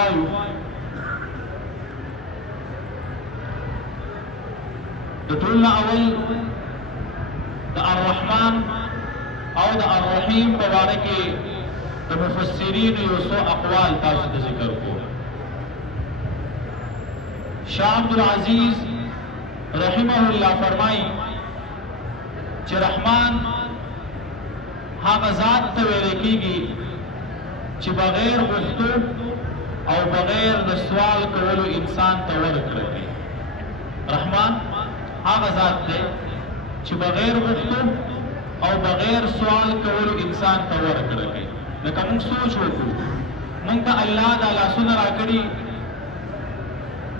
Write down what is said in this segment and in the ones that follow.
وایو د ټول اول د الرحمن او د الرحیم په باره کې د مفسرین یو څو اقوال تاسو ته ذکر کوم. شاه عبدالعزیز رحمه الله فرمایي چې رحمان هغه ذات ته ویل کېږي چې بغیر غوښتو او بغیر د سوال کولو انسان ته ورکړي. رحمان هغه ذات دی چې بغیر غوښتو او بغیر سوال کولو انسان ته ورکړي. لکه موږ سوچ وکړو، موږ ته الله دا لاسونه راکړي،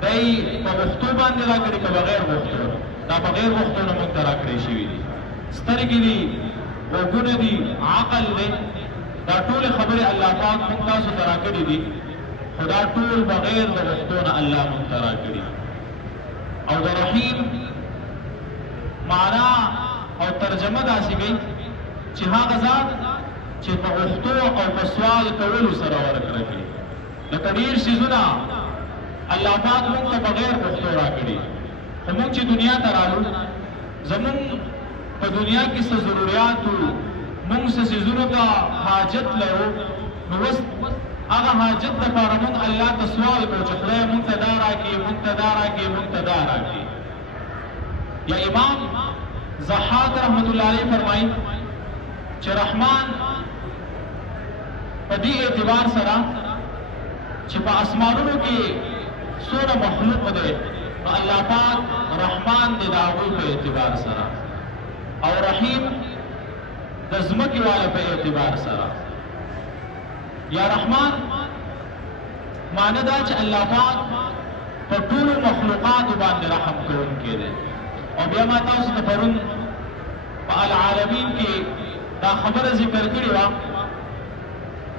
دی په غوښتو باندې راکړي که بغیر غوښتو؟ دا بغیر غوښتو نه موږ ته راکړی شوي دي. سترګې دي، غوږونه دي، عقل دی، دا ټولې خبرې الله پاک موږ تاسو ته راکړي دي، خو دا ټول بغیر د غوښتو نه الله موږ ته راکړي. او د رحیم معنا او ترجمه داسې کوي چې هغه ذات چې په غوښتو او په سوال کولو سره ورکړه کوي. لکه ډېر څیزونه الله پاک موږ ته بغیر غوښتو راکړي، خو موږ چې دنیا ته رالو، زموږ په دنیا کې څه ضروريات وو، موږ څه څیزونو ته حاجت لرو، نو اوس هغه حاجت دپاره موږ الله ته سوال کوو چې خدای موږ ته دا راکړي، موږ ته دا راکړي، موږ ته دا راکړي. یا امام ضحاک رحمت الله علیه فرمایي چې رحمان په دې اعتبار سره چې په اسمانونو کې څومره مخلوق دی، نو الله پاک رحمان دی د هغوی په اعتبار سره، او رحیم د ځمکې والا په اعتبار سره. یا رحمان معنی دا چې الله پاک په ټولو مخلوقاتو باندې رحم کوونکی دی. او بیا ما تاسو ته پرون په العالمین کې دا خبره ذکر کړې وه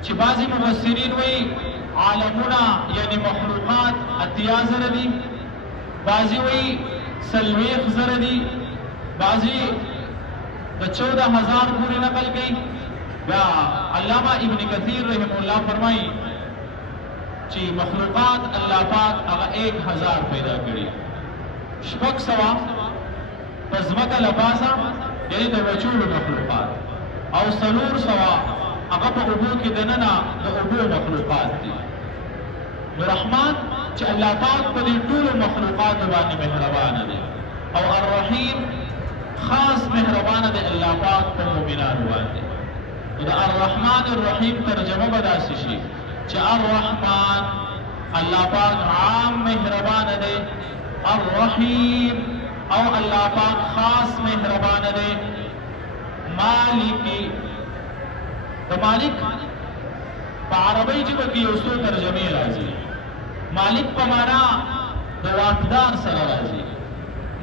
چې بعضې مفسرین وایي عالمونه یعنی مخلوقات 80,000 دي، بعضې وایي 40,000 دي، بعضې د 14,000 پورې نقل کوي. بیا علامه ابن کثیر رحمه الله فرمایي چې مخلوقات الله پاک هغه 1,000 پیدا کړي. 600 په ځمکه له پاسه یعنې د وچولو مخلوقات، او 400 هغه په اوبو کې دننه د اوبو مخلوقات دي. نو رحمان چې الله پاک په دې ټولو مخلوقاتو باندې مهربانه دی، او الرحیم خاص مهربانه دی الله پاک په مؤمنانو باندې. د الرحمن الرحیم ترجمه به داسې شي چې الرحمن الله پاک عام مهربانه دی، الرحیم او الله پاک خاص مهربانه دی. مالکی د مالک په عربی ژبه کې یو څو ترجمې راځي. مالک په معنا د واکدار سره راځي،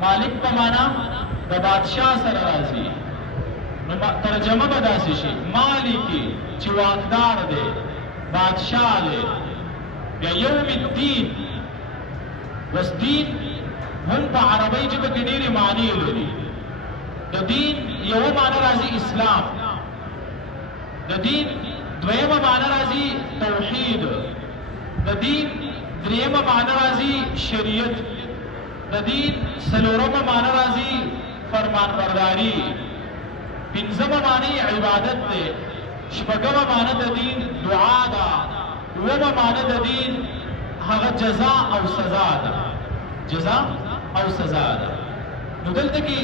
مالک په معنا د بادشاه سره راځي. نو ترجمه به داسې شي مالکی چې واکدار دی، بادشاه دی. یا یوم الدین، بس دین هم په عربی ژبه کې ډېرې معنی لري. د دین یوه معنی راځي اسلام، د دین دویمه معنی راځي توحید، د دین دریمه معنی راځي شریعت، د دین څلورمه معنی راځي فرمانبرداري، پنځمه معنی عبادت دی، شپږمه معنی د دین دعا ده، اومه معنی د دین هغه جزا او سزا ده، جزا او سزا ده. نو دلته کې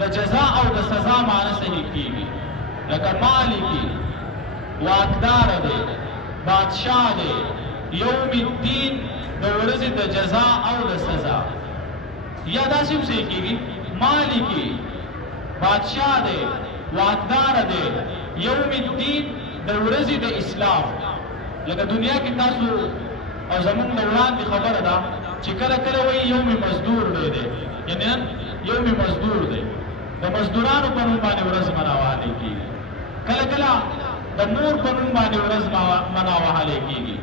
د جزا او د سزا معنی صحیح کېږي. لکه مالکی واکدار دی، بادشاه دی، یوم الدین د ورځې د جزا او د سزا. یا داسې هم صحیح کېږي مالکی بادشاه دی، واکدار دی، یوم الدین د ورځې د اسلام. لکه دنیا کې تاسو او زموږ نه وړاندې خبره ده چې کله کله وایي یوم مزدور دی، یعنې نن یوم مزدور دی، د مزدورانو په نوم باندې ورځ مناوهلی کېږي. کله کله د مور په نوم باندې ورځ مناوهلی کېږي،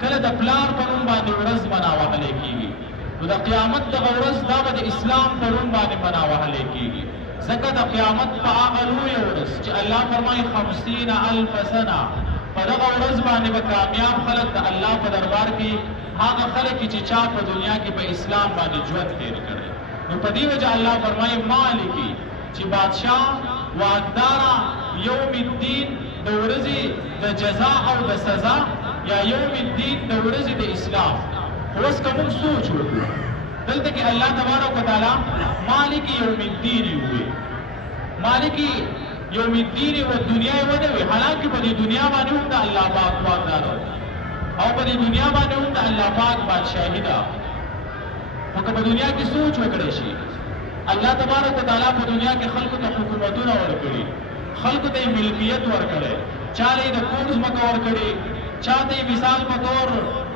کله د پلار په نوم باندې ورځ مناوهلی کېږي. نو د قیامت دغه ورځ دا به د اسلام په نوم باندې مناوهلی کېږي، ځکه د قیامت په هغه لویه ورځ چې الله فرمایي 50,000 سنه، په دغه ورځ باندې به کامیاب خلک د الله په دربار کې هغه خلک چې چا په دنیا کې په اسلام باندې ژوند تیر کړی. نو په دې وجه الله فرمایي مالکی چې بادشاه واکداره یوم الدین د ورځې د جزا او د سزا یا یوم الدین د ورځې د اسلام. اوس که موږ سوچ وکړو دلته کې الله تبارک وتعالی مالک یوم الدین وي، مالک یوم الدین و دنیا یې ونه وي، حالانکه په دې دنیا باندې هم د الله پاک واکدار او په دې دنیا باندې هم د الله پاک بادشاهي ده. خو که په دنیا کې سوچ وکړی شي الله تبارک وتعالی په دنیا کې خلکو ته حکومتونه ورکړي، خلکو ته ملکیت ورکړی، چا له د کور ځمکه ورکړي، چا ته مثال په طور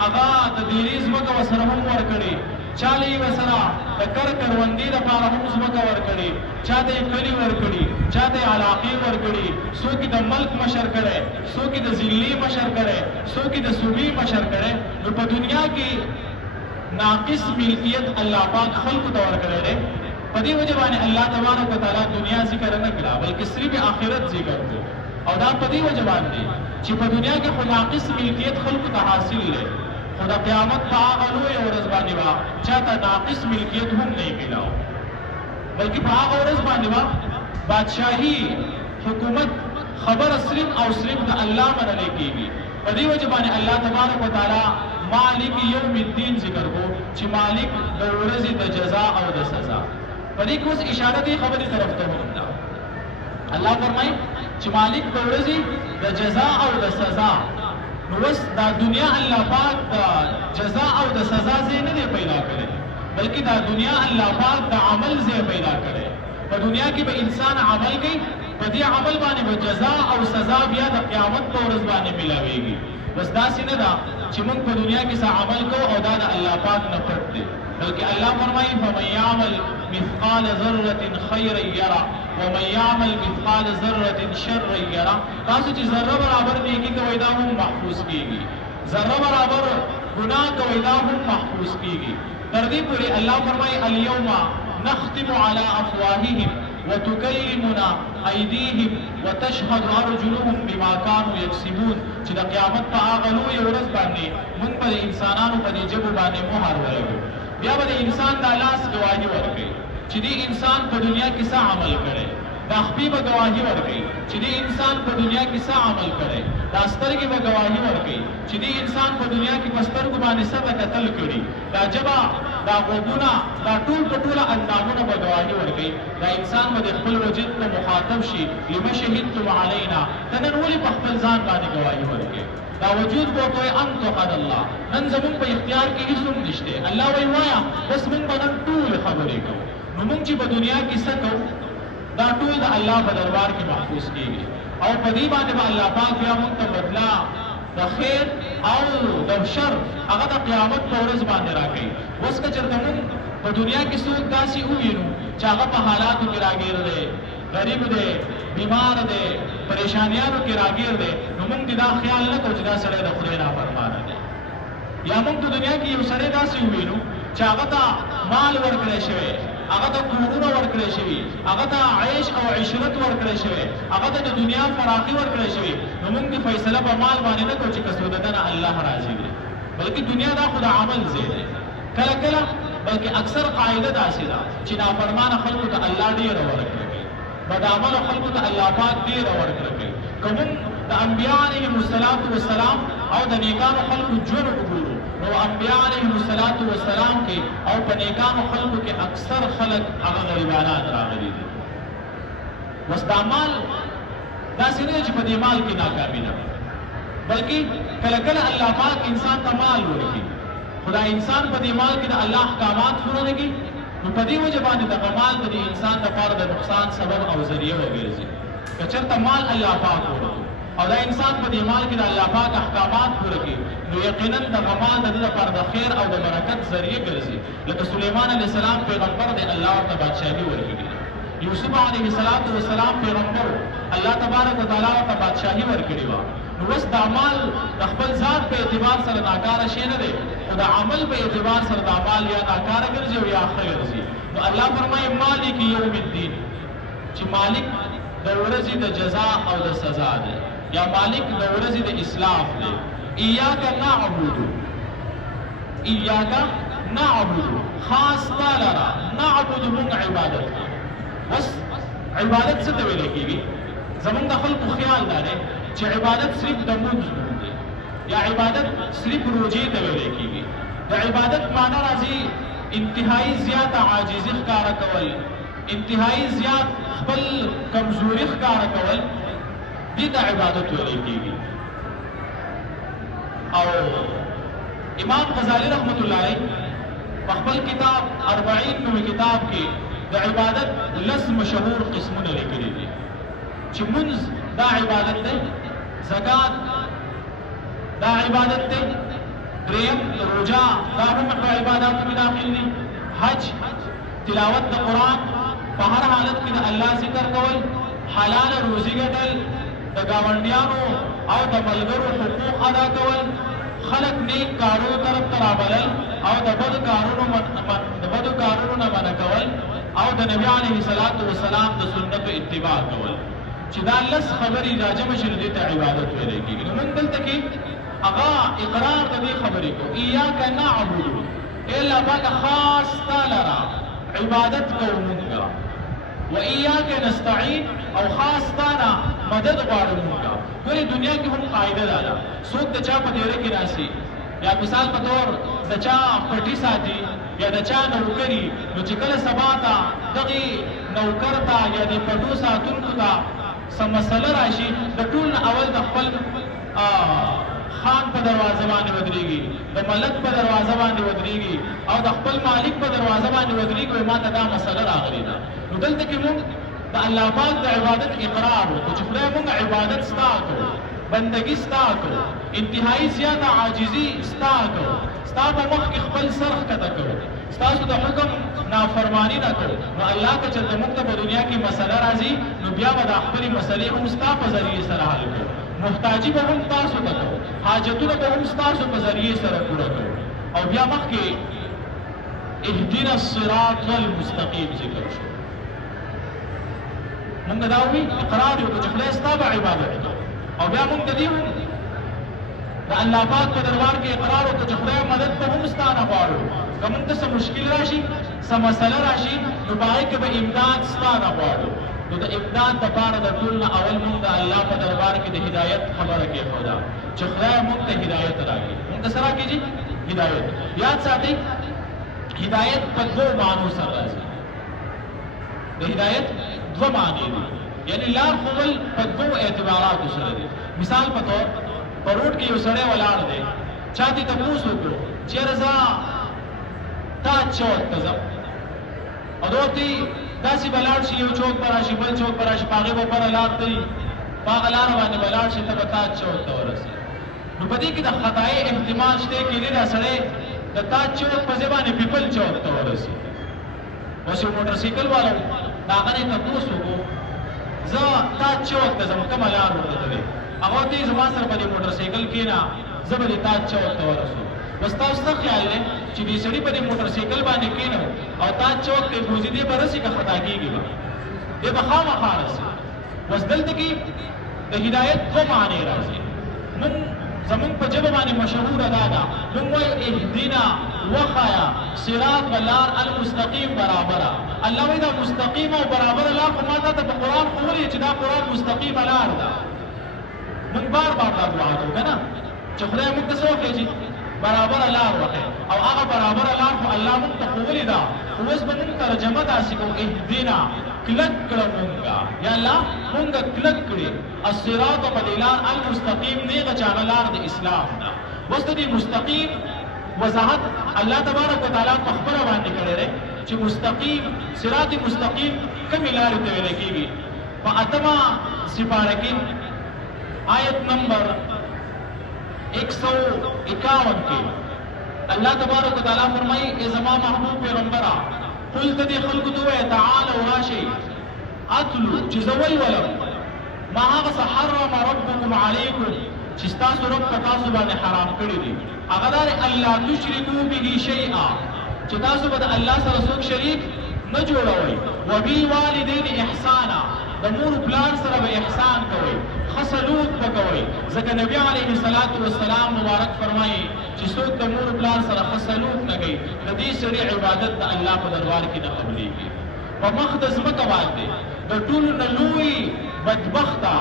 هغه د ډیرې ځمکه ورسره هم ورکړي، چا له یې ورسره د کروندې دپاره هم ځمکه ورکړي، چا ته یې کلي ورکړي، چا ته یې علاقې ورکړي، څوک یې د ملک مشر کړی، څوک یې د ضلعې مشر کړی، څوک یې د صوبې مشر کړی. نو په دنیا کې ناقص ملکیت الله پاک خلکو ته ورکړی دی. په دې وجه باندې الله تبارک وتعالی دنیا ذکر نه کړه بلکې صرف آخرت ذکر کړو. او دا په دې وجه باندې چې په دنیا کې خو ناقص ملکیت خلکو ته حاصل دی، خو د قیامت په هغه لویه ورځ باندې به چاته ناقص ملکیت هم نه یې میلاو، بلکې په هغه ورځ باندې به بادشاهي حکومت خبره صرف او صرف د الله منلی کېږي. په دې وجه باندې الله تبارک وتعالی مالک یوم الدین ذکر کو چې مالک د ورځې د جزا او د سزا. په دې کې اوس اشاره دې خبرې طرف ته هم ده. الله فرمایي چې مالک د ورځې د جزا او د سزا. نو اوس دا دنیا الله پاک د جزا او د سزا ځای نه دی پیدا کړی، بلکې دا دنیا الله پاک د عمل ځای پیدا کړی. په دنیا کې به انسان عمل کوي، په دې عمل باندې به جزا او سزا بیا د قیامت په ورځ باندې ملاویږي. بس داسې نه ده چې موږ په دنیا کې څه عمل کوو او دا د الله پاک نه پټ دی، بلکې الله فرمایي فمن یعمل مثقال ذرة خیرا یره ومن یعمل مثقال ذرة شرا یره. تاسو چې ذره برابر نیکي کوئ دا هم محفوظ کېږي، ذره برابر ګناه کوئ دا هم محفوظ کېږي. تر دې پورې الله فرمایي الیوم نختم علی افواههم وتكلمنا ايديهم وتشهد ارجلهم بما كانوا يكسبون. چې د قیامت په هغه لویه ورځ باندې موږ به د انسانانو په دې ژبو باندې مهر ولګو، بیا به د انسان دا لاس ګواهي ورکوي چې دې انسان په دنیا کې څه عمل کړی، دا خپې به ګواهي ورکوي چې دې انسان په دنیا کې څه عمل کړی، دا سترګې به ګواهي ورکوي چې دې انسان په دنیا کې په سترګو باندې څه ته کتل کړي، دا ژبه دا غوږونه دا ټول په ټوله اندامونه به ګواهي ورکوي. دا انسان به د خپل وجود ته مخاطب شي لما شهدتم علینا، ته نن ولې په خپل ځان باندې ګواهي ورکوي. دا وجود به ورته وایي انتو قد الله، نن زموږ په اختیار کې هېڅ هم نشته. الله وایي وایه بس موږ به نن ټولې خبرې کوو. نو موږ چې په دنیا کې څه کوو دا ټول د الله په دربار کې محفوظ کېږي، او په دې باندې به الله پاک بیا موږ ته بدله د خیر او د شر هغه د قیامت په ورځ باندې راکوي. اوس که چېرته موږ په دنیا کې څوک داسې ووینو چې هغه په حالاتو کې راګیر دی، غریب دی، بیمار دی، پریشانیانو کې راګیر دی، نو موږ دې دا خیال نه کوو چې دا سړی د خدای نافرمانه دی. یا موږ په دنیا کې یو سړی داسې ووینو چې هغه ته مال ورکړی شوی، هغه ته کورونه ورکړی شوي، هغه ته عیش او عشرت ورکړی شوی، هغه ته د دنیا فراخي ورکړی شوي. نو موږ دې فیصله په مال باندې نه کوو چې که څه د ده نه الله راضي دی، بلکې دنیا دا خو د عمل ځای دی. کله کله بلکې اکثر قاعده داسې ده چې نافرمانه خلکو ته الله ډېره ورکړه کوي، بدعمله خلکو ته الله پاک ډېره ورکړه کوي. که موږ د انبیا علیهم السلام او د نیکانو خلکو ژوند وګورو نو انبیا علیهم السلام کې او په نیکانو خلکو کې اکثر خلک هغه غریبانان راغلي دي. بس دا مال داسې نه دی چې په دې مال کې ناکامي ده، بلکې کله کله الله پاک انسان ته مال ورکړي، خو دا انسان په دې مال کې د الله احکامات پوره نه کړي، نو په دې وجه باندې دغه مال د دې انسان لپاره د نقصان سبب او ذریعه وګرځي. که چېرته مال الله پاک ورکړي او دا انسان په دې مال کې د الله پاک احکامات پوره کړي، نو یقینا دغه مال د ده لپاره د خیر او د برکت ذریعه ګرځي. لکه سلیمان علیه السلام پیغمبر دی، الله ورته بادشاهي ورکړي. یوسف علیه السلام پیغمبر، الله تبارک وتعالی ورته بادشاهي ورکړې وه. نو اوس دا مال د خپل ذات په اعتبار سره ناکاره شی نه دی، خو د عمل په اعتبار سره دا مال یا ناکاره ګرځي او یا ښه ګرځي. نو الله فرمایي مالک یوم الدین، چې مالک د ورځې د جزا او د سزا دی. یا مالک د ورځې د اصلاح دی. ایاک نعبد، ایاک نعبد، خاص تا لرا نعبد مونږ عبادت کوو. بس عبادت څه ته ویل کېږي؟ زمونږ د خلکو خیال دا دی چې عبادت صرف د مونځ نوم دی یا عبادت صرف روژې ته ویل کېږي. د عبادت معنی راځي انتهایی زیات عاجزي ښکاره کول، انتهایی زیات خپل کمزوري ښکاره کول، دې ته عبادت ویل کېږي. او امام غزالی رحمت الله علیه په خپل کتاب 40 نومي کتاب کې د عبادت لس مشهور قسمونه لیکلي دي چې مونځ دا عبادت دی، زکات دا عبادت دی، دریم روژه دا هم په عباداتو کې داخل دي، حج، تلاوت د قرآن، په هر حالت کې د الله ذکر کول، حلال روزي ګټل، د ګاونډیانو او د ملګرو حقوق ادا کول، خلق نیک کارونو طرف ته رابلل او د بدو کارونو نه منع کول او د نبی علیه الصلاة والسلام د سنتو اتباع کول. چې دا لس خبرې راجمع شي نو دې ته عبادت ویلی کېږي. نو موږ دلته کې هغه اقرار د دې خبرې کوو، ایاک نعبد، ای الله پاکه خاص تا لره عبادت کوو مونږه، و ایاک نستعین، او خاص تا نه مدد غواړو مونږه. ګورې دنیا کې هم قاعده دا ده، څوک د چا په ډیره کې راسي یا مثال په طور د چا پټي ساتي یا د چا نوکري، نو چې کله سبا ته دغې نوکر ته یا د پټو ساتونکو ته څه مسله راشي، د ټول نه اول د خپل خان په دروازه باندې ودرېږي، د ملک په دروازه باندې ودرېږي او د خپل مالک په دروازه باندې ودرېږي، وایي ما ته دا مسله راغلې ده. نو دلته کې موږ د الله پاک د عبادت اقرار وکړو چې خدای موږ عبادت ستا کوو، بندګي ستا کوو، انتهایی زیاته عاجزي ستا کوو، ستا په مخ کې خپل سر ښکته کوو، ستاسو د حکم نافرمانی نه کوو. نو الله که چېرته موږ ته په دنیا کې مسله راځي نو بیا به دا خپلې مسلې هم ستا په ذریعې سره حل کوو، محتاجي به هم تاسو ته کوو، حاجتونه به هم ستاسو په ذریعې سره پوره کوو. او بیا مخکې اهدنا الصراط المستقیم ذکر شو. مونږ دا وایي اقرار یې وکړو چې خدای ستا به عبادت کوو، او بیا مونږ د دې د الله پاک په دربار کې اقرار وکړو چې خدای مدد به هم ستا نه غواړو. که مونږ ته څه مشکل راشي، څه مسله راشي، نو په هغې کې به امداد ستا نه غواړو. نو د امداد دپاره د ټول نه اول مونږ د الله په دربار کې د هدایت خبره کېښوده چې خدای مونږ ته هدایت راکړي. مونږ ته څه راکړي جي؟ هدایت. یاد ساتئ هدایت په دوو معنو سره راځي. د هدایت دوه معنی دي، یعنی لار ښوول په دوو اعتباراتو سره دي. مثال په طور په روډ کې یو سړی ولاړ دی، چا دې تپوس وکړو چېرې زه تاج چوک ته ځم، او دا ورته داسې به لاړ شي، یو چوک به راشي، بل چوک به راشي، په هغې به بله لار ته وي، په هغه لاره باندې به لاړ شي، ته به تاج چوک ته ورسېږي. نو په دې کې د خطایي احتمال شته، کېدای دا سړی د تاج چوک په ځای باندې پیپل چوک ته ورسېږي. اوس یو موټرسایکل والا و، د هغه نه یې تپوس وکړو زه تاج چوک ته ځم، کومه لار ورته دی؟ هغه ورته وایي زما سره په دې موټرسایکل کښېنه، زه به دې تاج چوک ته ورسوم. بس تاسو څه خیال دی چې دې سړي په دې موټرسایکل باندې کښېنو او تاج چوک ته یې بوځي، دې به رسي که خطا کېږي به؟ دې به خامخا رسي. بس دلته کې د هدایت دوه معنی راځي. مونږ زمونږ په ژبه باندې مشهوره دا ده، مونږ وایو اهدنا وښایه صراط و لار المستقیم برابره. الله وایي دا مستقیمه او برابره لار خو ما تا ته په قرآن ښوولې چې دا قرآن مستقیمه لار ده. مونږ بار بار دا دعا کوو که نه چې خدای مونږ ته څه وښیي؟ برابره لار وښیي. او هغه برابره لار خو الله مونږ ته ښوولې ده، خو اوس به مونږ ترجمه داسې کوو اهدنا، کلک کړه مونږه، یا الله مونږه کلک کړې الصراط په دې لار المستقیم نیغه چې هغه لار د اسلام ده. اوس د دې مستقیم وضاحت الله تبارک وتعالی په خپله باندې کړی دی چې مستقیم صراط مستقیم کومې لارې ته ویل کېږي. په 8مه سپاره کې آیت نمبر 151 کې الله تبارک وتعالی فرمایي ای زما محبوب پیغمبره قل ته دې خلکو ته ووایه تعالوا راشئ اتلو چې زه ولولم ما هغه څه حرم ربکم علیکم چې ستاسو رب په تاسو باندې حرام کړي دي. هغه دا دی الله تشرکو به شیئا، چې تاسو به د الله سره څوک شریک نه جوړوئ. وبالوالدین احسانا، د مور پلار سره به احسان کوئ، خسلوت وکوي ځکه نبی علیه السلام مبارک فرمایي چې څوک د مور پلار سره خسلوت نه کوي د دې سړي عبادت د الله په دربار کې نه قبلېږي. په مخ د ځمکه باندې د ټولو نه لوی بدبخته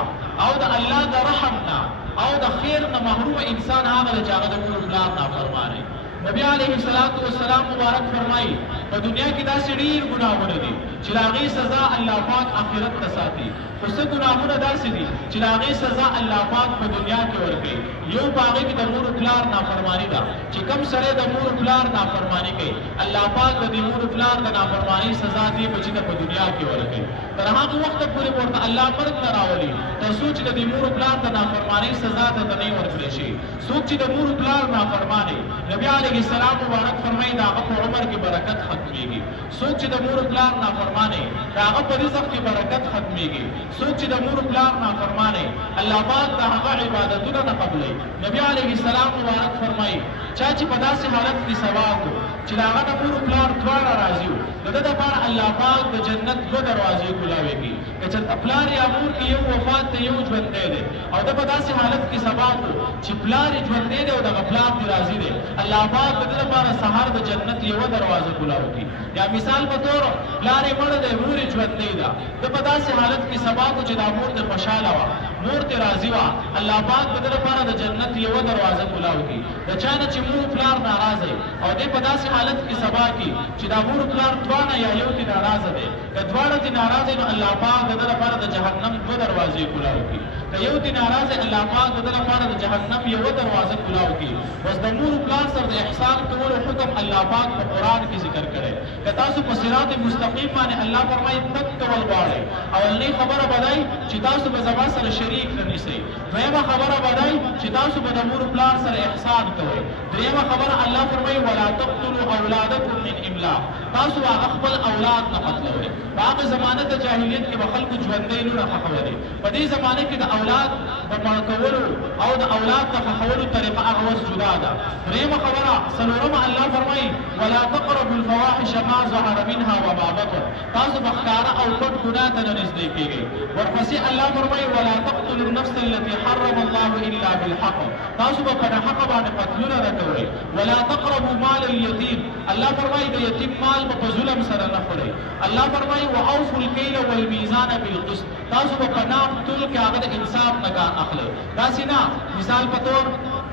او د الله د رحم نه او د خیر نه محروم انسان هغه دی چې هغه د مور پلار نافرمانه. نبی علیه السلام مبارک فرمایي په دنیا کې داسې ډېر ګناهونه دي چې د هغې سزا الله پاک آخرت ته ساتي، خو څه ګناهونه داسې دي چې د هغې سزا الله پاک په دنیا کې ورکوي. یو په هغې کې د مور پلار نافرماني ده چې کوم سړی د مور پلار نافرماني کوي الله پاک د دې مور پلار د نافرماني سزا دې بچي ته په دنیا کې ورکوي. تر هغه وخته پورې ورته الله مرګ نه راولي تر څو چې د دې مور پلار د نافرماني سزا ته نه ورکړل شي. څوک چې د مور پلار نافرماني نبی علیه السلام مبارک فرمایي د هغه په عمر کې برکت ختمېږي. څوک چې د مور پلار نافرماني د هغه په رزق کې برکت ختمېږي. څوک چې د مور پلار نافرماني الله پاک د هغه عبادتونه نه قبلوي. نبی علیه السلام مبارک فرمایي چا چې په داسې حالت کې سبا کړو چې د هغه د مور پلار دواړه راضي وو د ده دپاره الله پاک د جنت دوه دروازې کولاوېږي. که چېرته پلار یا مور کې یو وفات دی یو ژوندی دی او ده په داسې حالت کې سبا کړو چې پلار یې ژوندی دی او دغه پلار دې راضي دی الله پاک د ده دپاره سهار د جنت یوه دروازه کولاوږي. یا مثال په طور پلار یې مړه دی مور یې ژوندی ده ده په داسې حالت کې سبا کړو چې دا مور دې خوشحاله وه مور دې راضي وه الله پاک د ده دپاره د جنت یوه دروازه کولاوږي. د چا نه چې مور پلار ناراضه او دې په داسې حالت کې سبا کړي چې دا مور پلار دواړه یا یو دې ناراضه دی که دواړه دې ناراضه نو الله پاک د ده لپاره د جهنم دوه دروازې کولاوږي. که یو دې ناراضه الله پاک د ده لپاره د جهنم یوه دروازه کولاوږي. بس د مور پلار سره د احسان کولو حکم الله پاک په قرآن کې ذکر کړی. که تاسو په صراط مستقیم باندې الله فرمایي تک کول غواړئ اولنۍ خبره به دی چې تاسو به زما سره شریک نه نیسئ. دویمه خبره به دی چې تاسو به د مور پلار سره احسان کوئ. دریمه خبره الله فرمایي ولا تقتلوا اولادکم من املاق تاسو هغه خپل اولاد نه قتلوئ. په هغه زمانه د جاهلیت کې به خلکو ژوندی لونه ښخولې. په دې زمانه کې د اولاد د مړ کولو او د اولاد د ښخولو طریقه هغه اوس جدا ده. دریمه خبره څلورمه الله فرمایي ولا تقربوا الفواحش ما ظهر منها وما بطن تاسو به ښکاره او پټ ګناه ته نه نږدې کېږئ. ورپسې الله فرمایي ولا تقتلوا النفس التي حرم الله الا بالحق تاسو به په ناحقه باندې قتلونه نه کوئ. ولا تقربوا مال اليتيم الله فرمایي د یتیم مال به په ظلم سره نه خورئ. الله فرمایي واوفوا الکیل والمیزان بالقسط تاسو به په نام تول کې هغه د انصاف نه کار اخلئ. داسې نه مثال په طور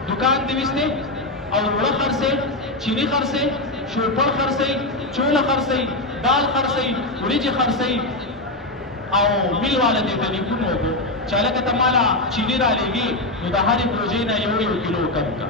دکان دې ویستې او وړه خرڅئ چینی خرڅئ شورپړ خرڅئ چوله خرڅئ دال خرڅئ وریجې خرڅئ او میل والا دې ټلیفون وکړو چې هلکه ته ماله چینی رالېږي نو د هرې بوجۍ نه یو کیلو کم کا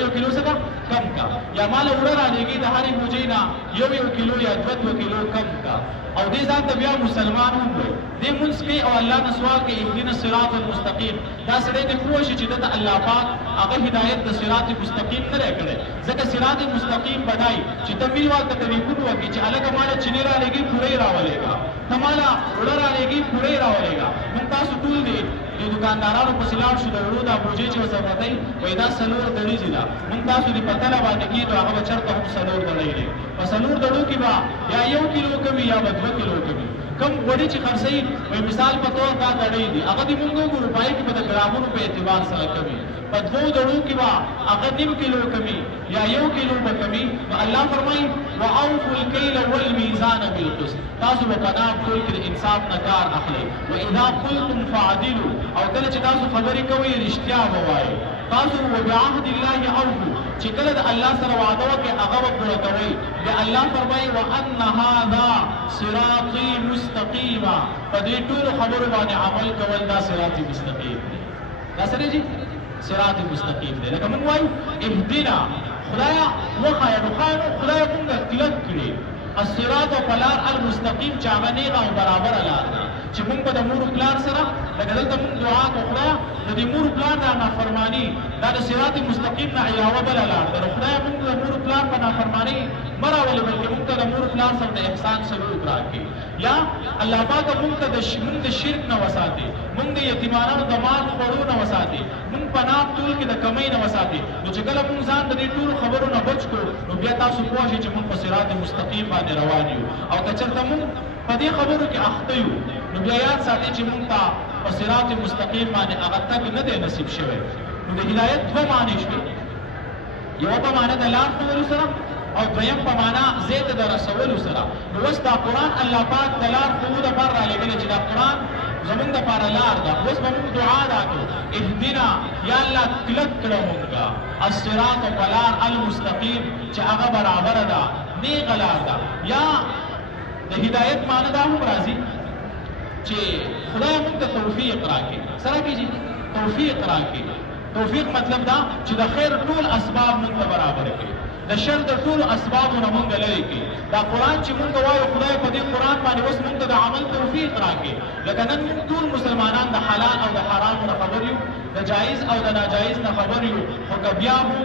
یو کیلو څه کم کا یا ماله وړه رالېږي د هرې بوجۍ نه یو کیلو یا دوه کیلو کم کا او دې ځان ته بیا مسلمان هم وایي. دې مونځ کوي او الله نه سوال کوي اهدنا الصراط المستقیم دا سړی دې پوه شي چې ده ته الله پاک هغه هدایت د صراط مستقیم نه دی کړی. ځکه صراط مستقیم بدای چې ته میل والا ته ټلیفون وکړي چې هلکه ماله چینی رالېږي پوړۍ راولېږه ته ماله وړه رالېږي پوړۍ راولېږه. مونږ تاسو ټول دې د دکاندارانو پسې لاړ شو د وړو دا بوجۍ چې ورسره پرتئ وایي دا څلور دړیزې ده مونږ تاسو دې په تله باندې کېږو هغه به چېرته هم څلور دړۍ دی. په څلور دړو کې به یا یو کیلو کوي یا به دوه کیلو کوي. کم غوړي چې خرڅوي وایي مثال په طور دا دړۍ دي هغه دې مونږ وګورو په هغې کې به د ګرامونو په اعتبار سره کوي. په دوو دړو کې به هغه نیم کیلو کمي یا یو کیلو به کمي. نو الله فرمایي واوفوا الکیل والمیزان بالقسط تاسو به په نام ټول کې د انصاف نه کار اخلئ. واذا قلتم فعدلوا او کله چې تاسو خبرې کوئ رښتیا به وایئ. تاسو وبعهد الله اوفوا چې کله د الله سره وعده وکړئ هغه به پوره کوئ. بیا الله فرمایي وان هذا صراطي مستقیما په دې ټولو خبرو باندې عمل کول دا صراط مستقیم دی. دا سره جي صراط مستقیم دی. لکه موږ وایو اهدنا خدایا وښایه نو ښایه نو خدایه موږ کلک کړي الصراط په لار المستقیم چې هغه نیغه او برابره لار ده چې موږ به د مور پلار سره لکه دلته موږ دعا کوو خدایه د دې مور پلار دا نافرماني دا د صراط مستقیم نه علاوه بله لار ده. نو خدایه موږ د مور پلار په نافرماني مه راولې بلکې موږ ته د مور پلار سره د احسان سلوک راکړي. یا الله پاکه موږ ته د شرک نه وساتي موږ د یتیمانانو د مال خوړو نه وساتي موږ په نام ټول کې د کمۍ نه وساتي. نو چې کله موږ ځان د دې ټولو خبرو نه بچ کړو نو بیا تاسو پوه شئ چې موږ په صراط مستقیم باندې روان یو. او که چېرته موږ په دې خبرو کې اخته یو نو بیا یاد ساتئ چې موږ ته په په صراط مستقیم باندې هغه تګ نه دی نصیب شوی. نو د هدایت دوه معنی شوې، یو په معنا د لار ښودلو سره او دویم په معنا ځای ته د رسولو سره. نو اوس دا قرآن الله پاک د لار ښودلو دپاره رالیږلی چې دا قرآن زمونږ دپاره لار ده. اوس به مونږ دعا دا کړو، اهدنا یا الله کلک کړه مونږه الصراط په لار المستقیم چې هغه برابره ده، نیغه لار ده. یا د هدایت معنا دا هم راځي چې خدای مونږ ته توفیق راکړي. څه راکړي؟ توفیق راکړي. توفیق مطلب دا چې د خیر ټول اسباب مونږ ته برابر کړي، د شر د ټولو اسبابو نه مونږ لرې کړي. دا قرآن چې مونږ وایو خدای په دې قرآن باندې اوس مونږ ته د عمل توفیق راکړي. لکه نن مونږ ټول مسلمانان د حلال او د حرامو نه خبر یو، د جایز او د ناجایز نه خبر یو، خو که بیا هم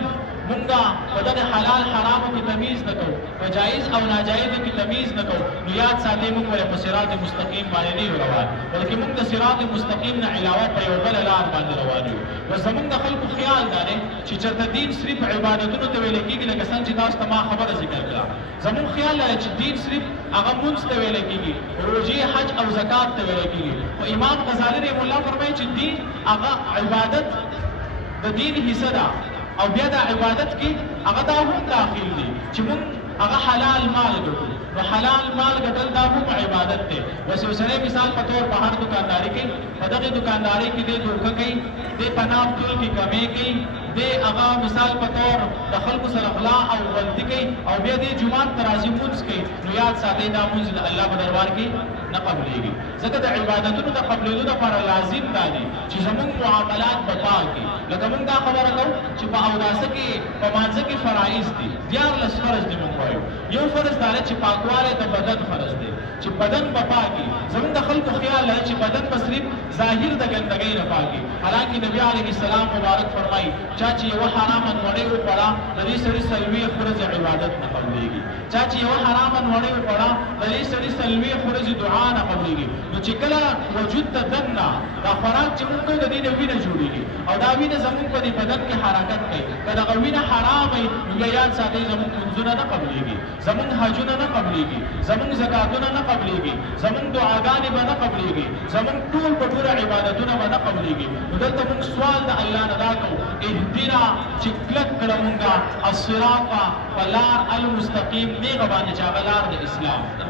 مونږه په دغه حلال حرامو کې تمیز نه کوو، په جایز او ناجایزو کې تمیز نه کوو، نو یاد ساتئ مونږ ولې په صراط مستقیم باندې نه یو روان، بلکې مونږ د صراط مستقیم نه علاوه په یو بله لار باندې روان یو. نو زمونږ د خلکو خیال دا دی چې چېرته دین صرف عبادتونو ته ویلی کېږي، لکه څنګه چې تاسو ته ما خبره ذکر کړه. زمونږ خیال دا دی چې دین صرف هغه مونځ ته ویلی کېږي، روژې، حج او زکات ته ویلی کېږي. خو امام غزالي رحم الله فرمایي چې دین هغه عبادت د دین حصه ده، او بیا د عبادت کې هغه دا هم داخل دي چې مونږ هغه حلال مال ګټو. نو حلال مال ګټل دا هم عبادت دی. اوس یو سړی مثال په طور په هر دکانداري کوي، په دغې دکاندارۍ کې دی دوکه کوي، دی په نام تول کې کمې کوي، دی هغه مثال په طور د خلکو سره غلا او غلطي کوي، او بیا دی جومات ته راځي مونځ کوي. نو یاد ساتئ دا مونځ د الله په دربار کې نه قبلېږي. ځکه د عبادتونو د قبلېدو لپاره لازم دا دی چې زمونږ معاملات په پاک وي. لکه مونږ دا خبره کوو چې په اوداسه کې په مانځه کې فرایض دي، 14 فرض دي. مونږ وایو یو فرض دا دی چې پاکوالی د بدن فرض دی، چې بدن به پاکي. زمونږ د خلکو خیال لري چې بدن به صرف ظاهر د ګندګۍ نه پاکي، حالانکې نبي علیه السلام مبارک فرمایي چا چې یوه حرامه نوړۍ وخوړه د دې سړي څلوېښت ورځې عبادت نه قبلېږي. چا چې یوه حرامه نوړۍ وخوړه د دې سړي څلوېښت ورځې دعا نه قبلېږي. نو چې کله وجود ته دننه دا خوراک چې مونږ کوو د دې نه وینه جوړېږي، او دا وینه زمونږ په دې بدن کې حرکت کوي. که دغه وینه حرامه وي نو بیا یاد ساتئ زمونږ لمونځونه نه قبلېږي، زمونږ حجونه نه قبلېږي، زمونږ زکاتونه نه قبلېږي، زمونږ دعاګانې به نه قبلېږي، زمونږ ټول په ټوله عبادتونه به نه قبلېږي. نو دلته مونږ سوال د الله نه دا کوو، اهدنا چې کلک کړه مونږه الصراط په لار المستقیم، نیغه باندې چې هغه لار د اسلام ده.